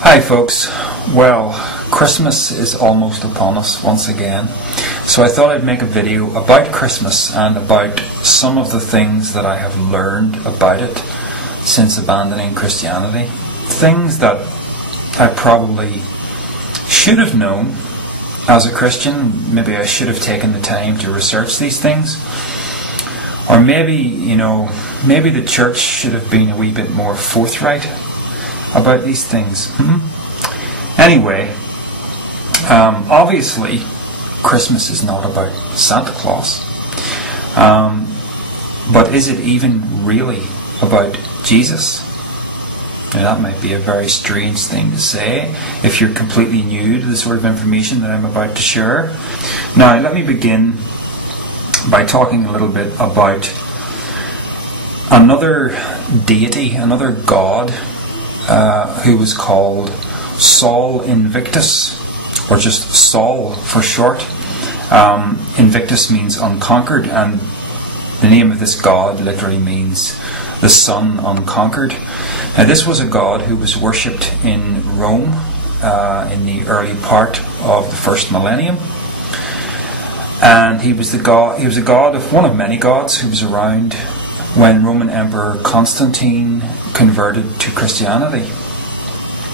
Hi folks, well, Christmas is almost upon us once again, so I thought I'd make a video about Christmas and about some of the things that I have learned about it since abandoning Christianity. Things that I probably should have known as a Christian. Maybe I should have taken the time to research these things. Or maybe, maybe the church should have been a wee bit more forthright about these things. Anyway, obviously Christmas is not about Santa Claus, but is it even really about Jesus? Now, that might be a very strange thing to say if you're completely new to the sort of information that I'm about to share. Now, let me begin by talking a little bit about another deity, another god, who was called Sol Invictus, or just Sol for short. Invictus means unconquered, and the name of this god literally means the sun unconquered. Now, this was a god who was worshipped in Rome in the early part of the first millennium, and he was a god of one of many gods who was around when Roman Emperor Constantine converted to Christianity.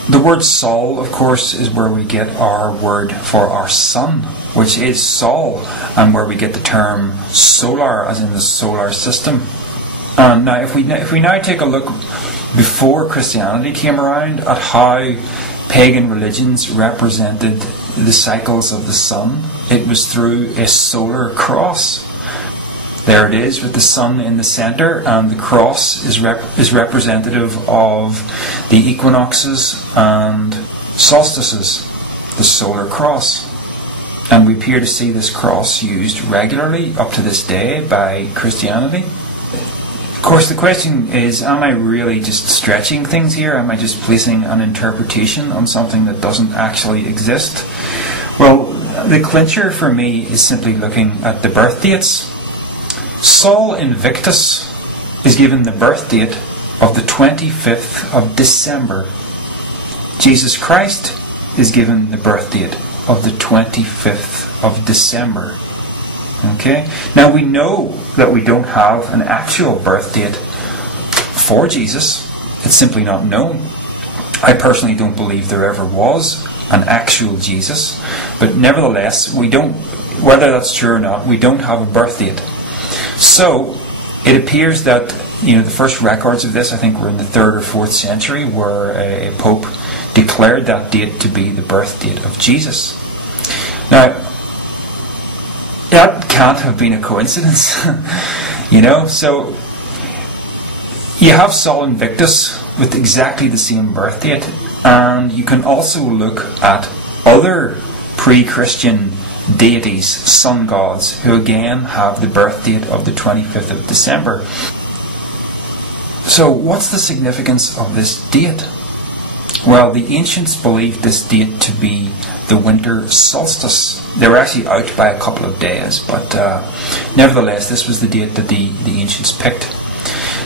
The word Sol, of course, is where we get our word for our sun, which is Sol, and where we get the term solar, as in the solar system. And now, if we now take a look before Christianity came around at how pagan religions represented the cycles of the sun, it was through a solar cross. There it is, with the sun in the centre, and the cross is representative of the equinoxes and solstices, the solar cross. And we appear to see this cross used regularly up to this day by Christianity. Of course, the question is, am I really just stretching things here? Am I just placing an interpretation on something that doesn't actually exist? Well, the clincher for me is simply looking at the birth dates. Sol Invictus is given the birth date of the 25th of December. Jesus Christ is given the birth date of the 25th of December. Okay? Now, we know that we don't have an actual birth date for Jesus. It's simply not known. I personally don't believe there ever was an actual Jesus, but nevertheless, we don't, whether that's true or not, we don't have a birth date. So, it appears that, the first records of this, I think, were in the 3rd or 4th century, where a pope declared that date to be the birth date of Jesus. Now, that can't have been a coincidence, so you have Sol Invictus with exactly the same birth date, and you can also look at other pre-Christian deities, sun gods, who again have the birth date of the 25th of December. So what's the significance of this date? Well, the ancients believed this date to be the winter solstice. They were actually out by a couple of days, but nevertheless, this was the date that the ancients picked.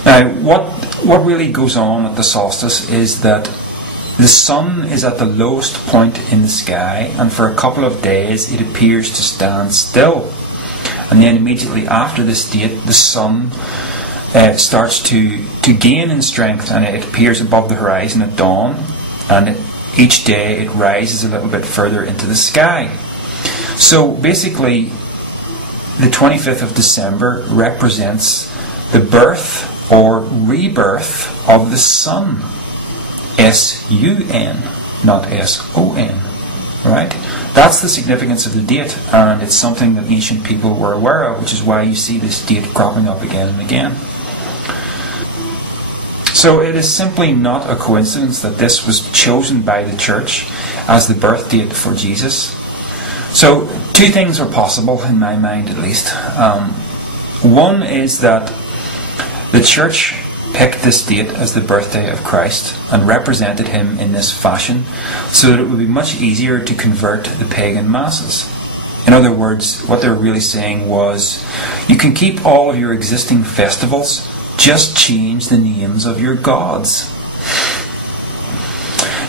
Now, what really goes on at the solstice is that the sun is at the lowest point in the sky, and for a couple of days it appears to stand still. And then immediately after this date, the sun starts to gain in strength, and it appears above the horizon at dawn, and each day it rises a little bit further into the sky. So basically, the 25th of December represents the birth or rebirth of the sun. S-U-N, not S-O-N, right? That's the significance of the date, and it's something that ancient people were aware of, which is why you see this date cropping up again and again. So it is simply not a coincidence that this was chosen by the church as the birth date for Jesus. So two things are possible, in my mind at least. One is that the church picked this date as the birthday of Christ and represented him in this fashion so that it would be much easier to convert the pagan masses. In other words, what they were really saying was, you can keep all of your existing festivals, just change the names of your gods.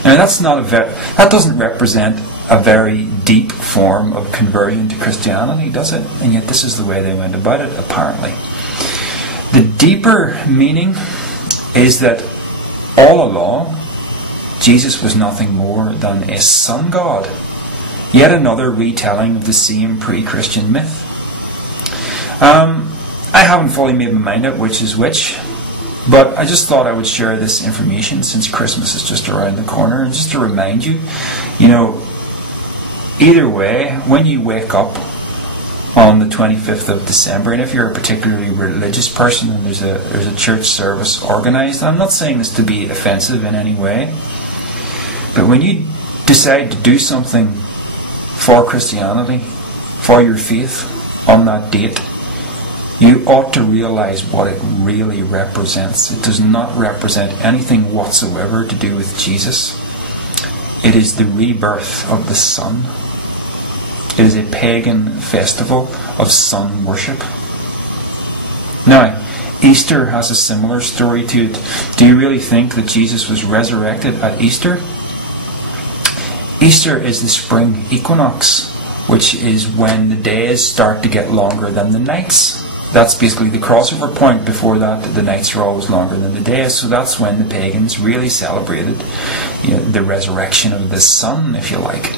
Now that doesn't represent a very deep form of conversion to Christianity, does it? And yet this is the way they went about it, apparently. The deeper meaning is that all along, Jesus was nothing more than a sun god. Yet another retelling of the same pre-Christian myth. I haven't fully made my mind up which is which, but I just thought I would share this information since Christmas is just around the corner, and just to remind you, either way, when you wake up on the 25th of December, and if you're a particularly religious person and there's a church service organised, I'm not saying this to be offensive in any way, but when you decide to do something for Christianity, for your faith, on that date, you ought to realise what it really represents. It does not represent anything whatsoever to do with Jesus. It is the rebirth of the sun. It is a pagan festival of sun worship. Now, Easter has a similar story to it. Do you really think that Jesus was resurrected at Easter? Easter is the spring equinox, which is when the days start to get longer than the nights. That's basically the crossover point. Before that, the nights are always longer than the days, so that's when the pagans really celebrated the resurrection of the sun, if you like.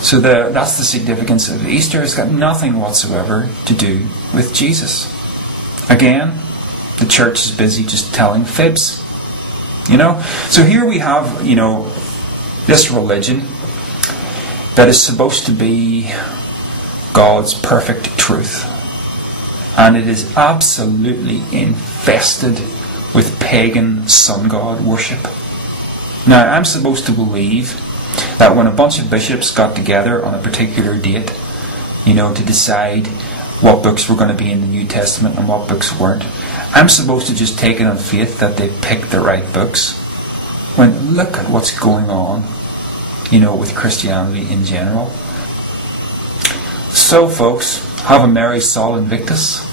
So that's the significance of Easter. It's got nothing whatsoever to do with Jesus. Again, the church is busy just telling fibs. So here we have, this religion that is supposed to be God's perfect truth. And it is absolutely infested with pagan sun god worship. Now, I'm supposed to believe that when a bunch of bishops got together on a particular date, to decide what books were going to be in the New Testament and what books weren't, I'm supposed to just take it on faith that they picked the right books. When look at what's going on, with Christianity in general. So, folks, have a merry Sol Invictus.